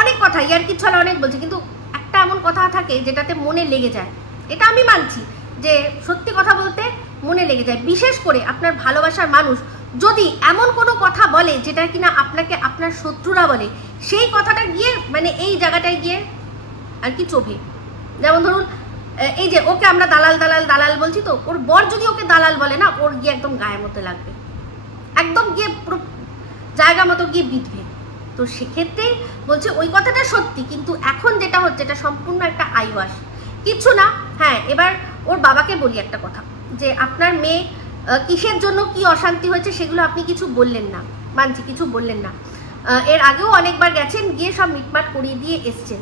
অনেক কথা ইয়ার্কি ছলে অনেক বলছে, কিন্তু একটা এমন কথা থাকে যেটাতে মনে লেগে যায়। এটা আমি মানছি যে সত্যি কথা বলতে মনে লেগে যায়। বিশেষ করে আপনার ভালোবাসার মানুষ যদি এমন কোনো কথা বলে যেটা কিনা আপনাকে আপনার শত্রুরা বলে, সেই কথাটা গিয়ে মানে এই জায়গাটায় গিয়ে আর কি চোভে। যেমন ধরুন এই যে ওকে আমরা দালাল বলছি, তো ওর বর যদি ওকে দালাল বলে না, ওর গিয়ে একদম গায়ের মতো লাগবে, একদম গিয়ে পুরো জায়গা মতো গিয়ে বিঁধবে। তো সেক্ষেত্রে বলছে ওই কথাটা সত্যি, কিন্তু এখন যেটা হচ্ছে এটা সম্পূর্ণ একটা আইওয়াশ, কিচ্ছু না। হ্যাঁ, এবার ওর বাবাকে বলি একটা কথা, যে আপনার মেয়ে কিসের জন্য কি অশান্তি হয়েছে সেগুলো আপনি কিছু বললেন না, মানছি কিছু বললেন না। এর আগেও অনেকবার গেছেন, গিয়ে সব মিটমাট করিয়ে দিয়ে এসছেন।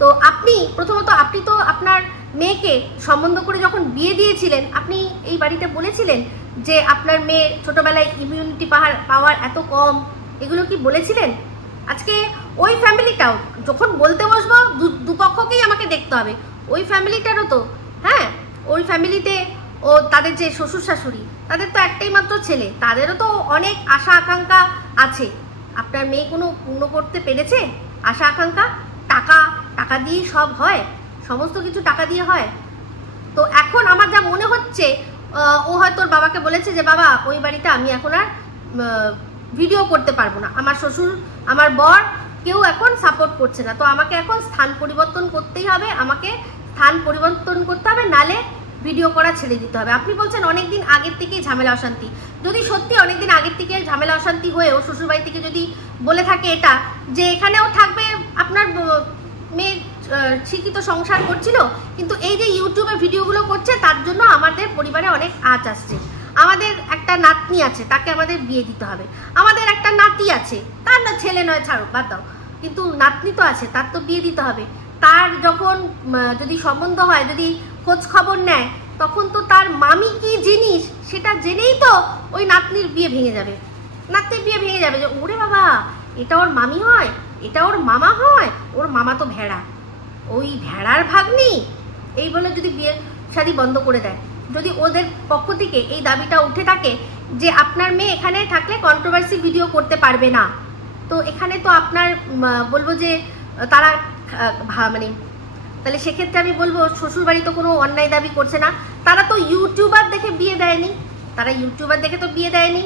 তো আপনি প্রথমত আপনি তো আপনার মেয়েকে সম্বন্ধ করে যখন বিয়ে দিয়েছিলেন, আপনি এই বাড়িতে বলেছিলেন যে আপনার মেয়ে ছোটবেলায় ইমিউনিটি পাওয়ার এত কম, এগুলো কি বলেছিলেন? আজকে ওই ফ্যামিলিটাও যখন বলতে বসবো, দুপক্ষকেই আমাকে দেখতে হবে। ওই ফ্যামিলিটারও তো, হ্যাঁ, ওই ফ্যামিলিতে ও তাদের যে শ্বশুর শাশুড়ি, তাদের তো একটাই মাত্র ছেলে, তাদেরও তো অনেক আশা আকাঙ্ক্ষা আছে। আপনার মেয়ে কোনো পূর্ণ করতে পেরেছে আশা আকাঙ্ক্ষা? টাকা দিয়েই সব হয়, সমস্ত কিছু টাকা দিয়ে হয়। তো এখন আমার যা মনে হচ্ছে, ও হয়তো ওর বাবাকে বলেছে যে বাবা, ওই বাড়িতে আমি এখন আর ভিডিও করতে পারবো না, আমার শ্বশুর আমার বর কেউ এখন সাপোর্ট করছে না, তো আমাকে এখন স্থান পরিবর্তন করতেই হবে, নালে ভিডিও করা ছেড়ে দিতে হবে। আপনি বলছেন অনেকদিন আগের থেকেই ঝামেলা অশান্তি, যদি সত্যি অনেকদিন আগের থেকে ঝামেলা অশান্তি হয়েও শ্বশুরবাড়ি থেকে যদি বলে থাকে এটা, যে এখানেও থাকবে আপনার মেয়ে শিক্ষিত সংসার করছিল, কিন্তু এই যে ইউটিউবে ভিডিওগুলো করছে তার জন্য আমাদের পরিবারে অনেক আঁচ আসছে, আমাদের একটা নাতনি আছে, তাকে আমাদের বিয়ে দিতে হবে, আমাদের একটা নাতি আছে, তার না ছেলে নয়, ছাড়ো, বাদ দাও, কিন্তু নাতনি তো আছে, তার তো বিয়ে দিতে হবে। তার যখন যদি সম্বন্ধ হয়, যদি খোঁজ খবর নেয়, তখন তো তার মামি কি জিনিস সেটা জেনেই তো ওই নাতনির বিয়ে ভেঙে যাবে, যে ওরে বাবা, এটা ওর মামি হয়, এটা ওর মামা হয়, ওর মামা তো ভেড়া, ওই ভেড়ার ভাগ্নি, এই বলে যদি বিয়ে শাদী বন্ধ করে দেয়। যদি ওদের পক্ষ থেকে এই দাবিটা উঠে থাকে যে আপনার মেয়ে এখানে থাকলে কন্ট্রোভার্সি ভিডিও করতে পারবে না, তো এখানে তো আপনার বলবো যে তারা মানে তাহলে সেক্ষেত্রে আমি বলবো শ্বশুরবাড়ি তো কোনো অন্যায় দাবি করছে না, তারা তো ইউটিউবার দেখে বিয়ে দেয়নি,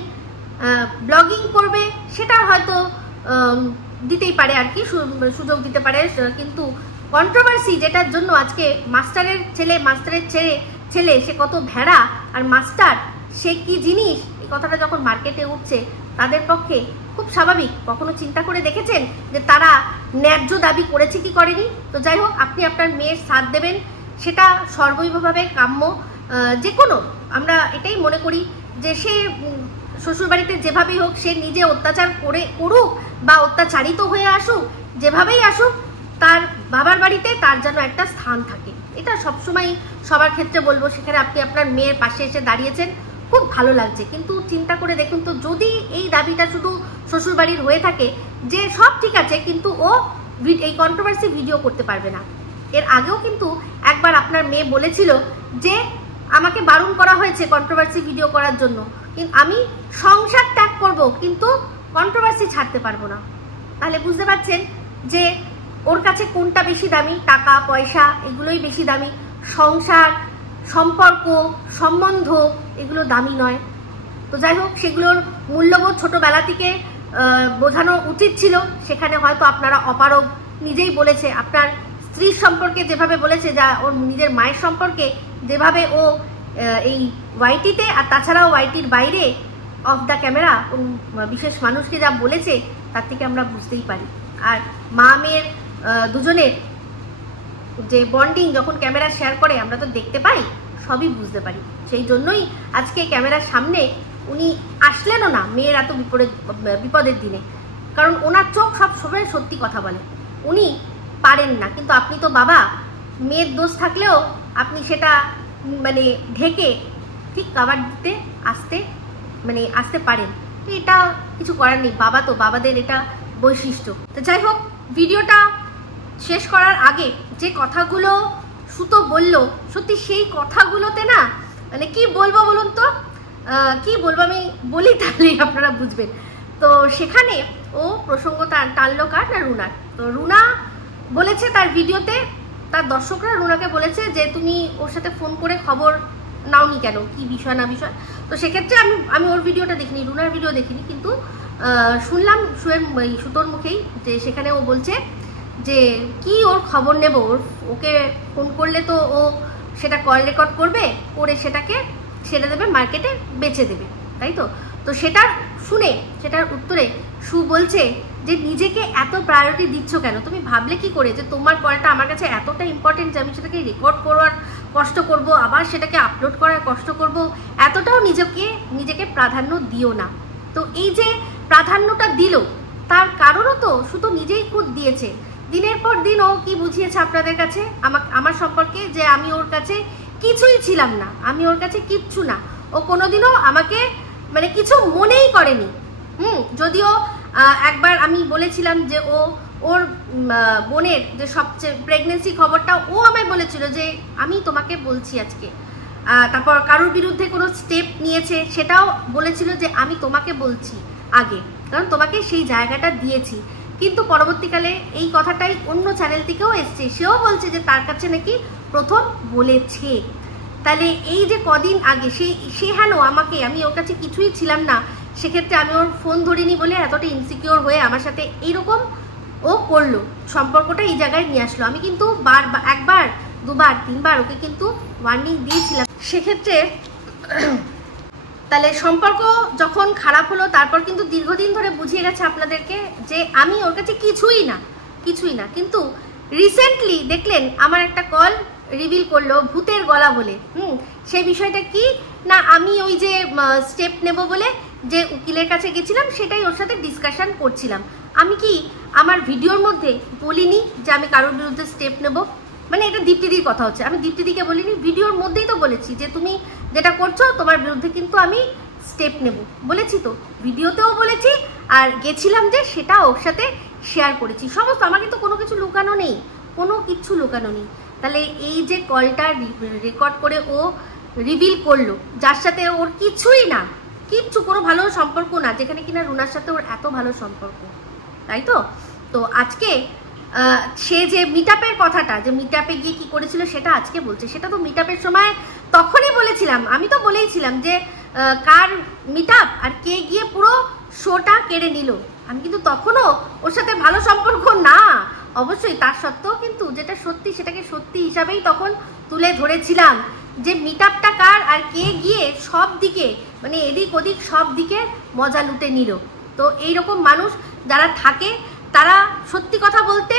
ব্লগিং করবে সেটা হয়তো দিতেই পারে আর কি, সুযোগ দিতে পারে, কিন্তু কন্ট্রোভার্সি যেটার জন্য আজকে মাস্টারের ছেলে সে কত ভেড়া, আর মাস্টার সে কি জিনিস, এই কথাটা যখন মার্কেটে উঠছে তাদের পক্ষে খুব স্বাভাবিক। কখনো চিন্তা করে দেখেছেন যে তারা ন্যায্য দাবি করেছে কি করেনি? তো যাই হোক, আপনি আপনার মেয়ের সাথ দেবেন, সেটা সর্বৈবভাবে কাম্য। যে কোনো, আমরা এটাই মনে করি যে সে শ্বশুরবাড়িতে যেভাবেই হোক, সে নিজে অত্যাচার করুক বা অত্যাচারিত হয়ে আসুক, যেভাবেই আসুক, তার বাবার বাড়িতে তার যেন একটা স্থান থাকে। এটা সবসময় সবার ক্ষেত্রে বলবো। সেখানে আপনি আপনার মেয়ের পাশে এসে দাঁড়িয়েছেন, খুব ভালো লাগছে। কিন্তু চিন্তা করে দেখুন তো, যদি এই দাবিটা শুধু শ্বশুরবাড়ির হয়ে থাকে যে সব ঠিক আছে কিন্তু ও এই কন্ট্রোভার্সি ভিডিও করতে পারবে না। এর আগেও কিন্তু একবার আপনার মেয়ে বলেছিল যে আমাকে বারণ করা হয়েছে কন্ট্রোভার্সি ভিডিও করার জন্য, কিন্তু আমি সংসার ত্যাগ করব কিন্তু কন্ট্রোভার্সি ছাড়তে পারবো না। তাহলে বুঝতে পারছেন যে ওর কাছে কোনটা বেশি দামি? টাকা পয়সা এগুলোই বেশি দামি, সংসার সম্পর্ক সম্বন্ধ এগুলো দামি নয়। তো যাই হোক, সেগুলোর মূল্যবোধ ছোটবেলা থেকে বোঝানো উচিত ছিল। সেখানে হয়তো আপনারা অপারগ। নিজেই বলেছে আপনার স্ত্রীর সম্পর্কে যেভাবে বলেছে, যা ওর নিজের মায়ের সম্পর্কে যেভাবে ও এই ওয়াইটিতে আর তাছাড়াও ওয়াইটির বাইরে অফ দ্য ক্যামেরা বিশেষ মানুষকে যা বলেছে, তার থেকে আমরা বুঝতেই পারি। আর মা মেয়ের দুজনের যে বন্ডিং যখন ক্যামেরা শেয়ার করে আমরা তো দেখতে পাই, সবই বুঝতে পারি। সেই জন্যই আজকে ক্যামেরার সামনে উনি আসলেনও না মেয়ের এত বিপদের দিনে, কারণ ওনার চোখ সব সময় সত্যি কথা বলে। উনি পারেন না, কিন্তু আপনি তো বাবা, মেয়ের দোষ থাকলেও আপনি সেটা মানে ঢেকে ঠিক কাভার দিতে আসতে পারেন। এটা কিছু করার নেই, বাবা তো, বাবাদের এটা বৈশিষ্ট্য। তো যাই হোক, ভিডিওটা শেষ করার আগে যে কথাগুলো সুতো বললো, সত্যি সেই কথাগুলোতে না মানে কি বলবো বলুন তো, কি বলবো আমি বলি তাহলেই আপনারা বুঝবেন। তো সেখানে ও প্রসঙ্গ টানলো কার না, রুনার। তো রুনা বলেছে তার ভিডিওতে, তার দর্শকরা রুনাকে বলেছে যে তুমি ওর সাথে ফোন করে খবর নাওনি কেন, কি বিষয় না বিষয়। তো সেক্ষেত্রে আমি ওর ভিডিওটা দেখিনি, রুনার ভিডিও দেখিনি, কিন্তু শুনলাম সুতোর মুখেই যে সেখানে ও বলছে যে কি ওর খবর নেব, ওকে ফোন করলে তো ও সেটা কল রেকর্ড করবে, করে সেটাকে ছেড়ে দেবে, মার্কেটে বেচে দেবে, তাই তো। তো সেটার শুনে, সেটার উত্তরে সু বলছে যে নিজেকে এত প্রায়োরিটি দিচ্ছ কেন? তুমি ভাবলে কি করে যে তোমার কলটা আমার কাছে এতটা ইম্পর্টেন্ট যে আমি সেটাকে রেকর্ড করার কষ্ট করব, আবার সেটাকে আপলোড করার কষ্ট করব? এতটাও নিজেকে প্রাধান্য দিও না। তো এই যে প্রাধান্যটা দিল, তার কারণও তো শুধু নিজেই খুদ দিয়েছে। দিনের পর দিন ও কি বুঝিয়েছে আপনাদের কাছে আমার সম্পর্কে, যে আমি ওর কাছে কিছুই ছিলাম না, আমি ওর কাছে কিচ্ছু না। ও কোনোদিনও আমাকে মানে কিছু মনেই করেনি। যদিও একবার আমি বলেছিলাম যে ওর বোনের যে সবচেয়ে প্রেগনেন্সি খবরটা ও আমায় বলেছিল যে আমি তোমাকে বলছি আজকে। তারপর কারোর বিরুদ্ধে কোনো স্টেপ নিয়েছে, সেটাও বলেছিল যে আমি তোমাকে বলছি আগে, কারণ তোমাকে সেই জায়গাটা দিয়েছি। কিন্তু পরবর্তীকালে এই কথাটাই অন্য চ্যানেল থেকেও এসছে, সেও বলছে যে তার কাছে নাকি প্রথম বলেছে। তাহলে এই যে কদিন আগে সে হেন আমি ওর কাছে কিছুই ছিলাম না, সেক্ষেত্রে আমি ওর ফোন ধরিনি বলে এতটা ইনসিকিওর হয়ে আমার সাথে এইরকম ও করলো, সম্পর্কটা এই জায়গায় নিয়ে আসলো। আমি কিন্তু একবার দুবার তিনবার ওকে কিন্তু ওয়ার্নিং দিয়েছিলাম। সেক্ষেত্রে তাহলে সম্পর্ক যখন খারাপ হলো, তারপর কিন্তু দীর্ঘদিন ধরে বুঝিয়ে গেছে আপনাদেরকে যে আমি ওর কাছে কিছুই না। কিন্তু রিসেন্টলি দেখলেন আমার একটা কল রিভিল করলো ভূতের গলা বলে। সেই বিষয়টা কি না, আমি ওই যে স্টেপ নেব বলে যে উকিলের কাছে গেছিলাম, সেটাই ওর সাথে ডিসকাশন করছিলাম। আমি কি আমার ভিডিওর মধ্যে বলিনি যে আমি কারোর বিরুদ্ধে স্টেপ নেব? মানে এটা দীপ্তিদির কথা হচ্ছে, আমি দীপ্তিদিকে বলিনি, ভিডিওর মধ্যেই তো বলেছি যে তুমি যেটা করছো তোমার বিরুদ্ধে কিন্তু আমি স্টেপ নেব, বলেছি তো, ভিডিওতেও বলেছি। আর গেছিলাম যে সেটা ওর সাথে শেয়ার করেছি সমস্ত, আমার কিন্তু কোনো কিছু লুকানো নেই, কোনো কিছু লুকানো নেই। তাহলে এই যে কলটা রেকর্ড করে ও রিভিল করলো, যার সাথে ওর কিছুই না, কিচ্ছু কোনো ভালো সম্পর্ক না, যেখানে কিনা রুনার সাথে ওর এত ভালো সম্পর্ক, তাই তো। তো আজকে সে যে মিটআপের কথাটা, যে মিটআপে গিয়ে কি করেছিল সেটা আজকে বলছে। সেটা তো মিটআপের সময় তখনই বলেছিলাম, আমি তো বলেইছিলাম যে কার মিটআপ আর কে গিয়ে পুরো শোটা কেড়ে নিল। আমি কিন্তু তখনও ওর সাথে ভালো সম্পর্ক না, অবশ্যই, তার সত্ত্বেও কিন্তু যেটা সত্যি সেটাকে সত্যি হিসাবেই তখন তুলে ধরেছিলাম যে মিটআপটা কার আর কে গিয়ে সব দিকে মানে এদিক ওদিক সব দিকে মজা লুটে নিল। তো এইরকম মানুষ যারা থাকে তারা সত্যি কথা বলতে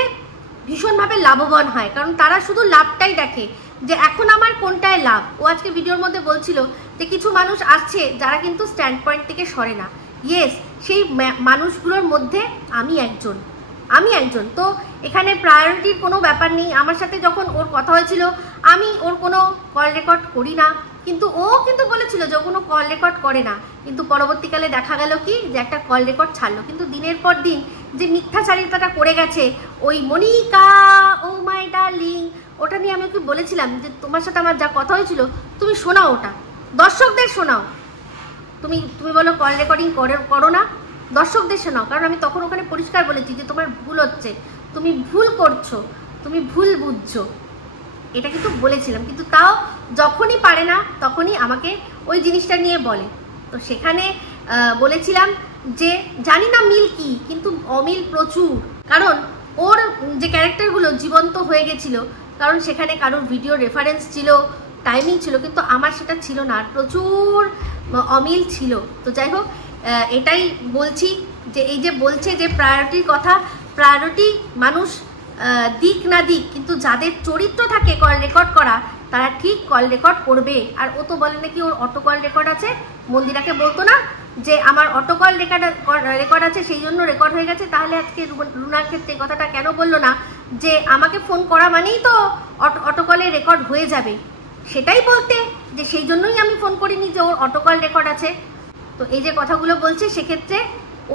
ভীষণভাবে লাভবান হয়, কারণ তারা শুধু লাভটাই দেখে যে এখন আমার কোনটায় লাভ। ও আজকে ভিডিওর মধ্যে বলছিল যে কিছু মানুষ আসছে যারা কিন্তু স্ট্যান্ড পয়েন্ট থেকে সরে না। ইয়েস, সেই মানুষগুলোর মধ্যে আমি একজন। আমি একজন। তো এখানে প্রায়োরিটির কোনো ব্যাপার নেই। আমার সাথে যখন ওর কথা হয়েছিল আমি ওর কোনো কল রেকর্ড করি না, কিন্তু ও কিন্তু বলেছিল যে ও কোনো কল রেকর্ড করে না, কিন্তু পরবর্তীকালে দেখা গেল কি যে একটা কল রেকর্ড ছাড়লো। কিন্তু দিনের পর দিন যে মিথ্যাচারিতাটা করে গেছে ওই মনিকা ও মাই ডার্লিং, ওটা নিয়ে আমি ওকে বলেছিলাম যে তোমার সাথে আমার যা কথা হয়েছিল তুমি শোনাও, ওটা দর্শকদের শোনাও। তুমি বলো কল রেকর্ডিং করো না, দর্শকদের শোনাও। কারণ আমি তখন ওখানে পরিষ্কার বলেছি যে তোমার ভুল হচ্ছে, তুমি ভুল করছো, তুমি ভুল বুঝছো, এটা কিন্তু বলেছিলাম। কিন্তু তাও যখনই পারে না তখনই আমাকে ওই জিনিসটা নিয়ে বলে। তো সেখানে বলেছিলাম যে জানি না মিল কি, কিন্তু অমিল প্রচুর। কারণ ওর যে ক্যারেক্টারগুলো জীবন্ত হয়ে গেছিলো, কারণ সেখানে কারোর ভিডিও রেফারেন্স ছিল, টাইমিং ছিল, কিন্তু আমার সেটা ছিল না, প্রচুর অমিল ছিল। তো যাই হোক, এটাই বলছি যে এই যে বলছে যে প্রায়োরিটির কথা, প্রায়োরিটি মানুষ দিক না দিক, কিন্তু যাদের চরিত্র থাকে কল রেকর্ড করা তারা ঠিক কল রেকর্ড করবে। আর ও তো বলে নাকি ওর অটো কল রেকর্ড আছে, মন্দিরাকে বলতো না যে আমার অটো কল রেকর্ড আছে সেই জন্য রেকর্ড হয়ে গেছে। তাহলে আজকে রুনার ক্ষেত্রে কথাটা কেন বললো না যে আমাকে ফোন করা মানেই তো অটো কলে রেকর্ড হয়ে যাবে, সেটাই বলতে যে সেই জন্যই আমি ফোন করিনি যে ওর অটো কল রেকর্ড আছে। তো এই যে কথাগুলো বলছে সেক্ষেত্রে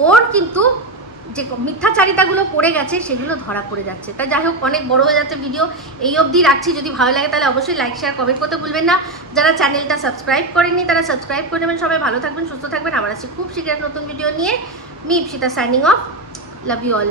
ওর কিন্তু যে মিথ্যাচারিতাগুলো করে গেছে সেগুলো ধরা পড়ে যাচ্ছে। তাই যাই হোক, অনেক বড় হয়ে যাচ্ছে ভিডিও, এই অবধি রাখছি। যদি ভালো লাগে তাহলে অবশ্যই লাইক শেয়ার কমেন্ট করতে ভুলবেন না। যারা চ্যানেলটা সাবস্ক্রাইব করেননি তারা সাবস্ক্রাইব করে নেবেন। সবাই ভালো থাকবেন, সুস্থ থাকবেন। আবার আসছি খুব শীঘ্র নতুন ভিডিও নিয়ে। Me Ipsita signing off. Love you all.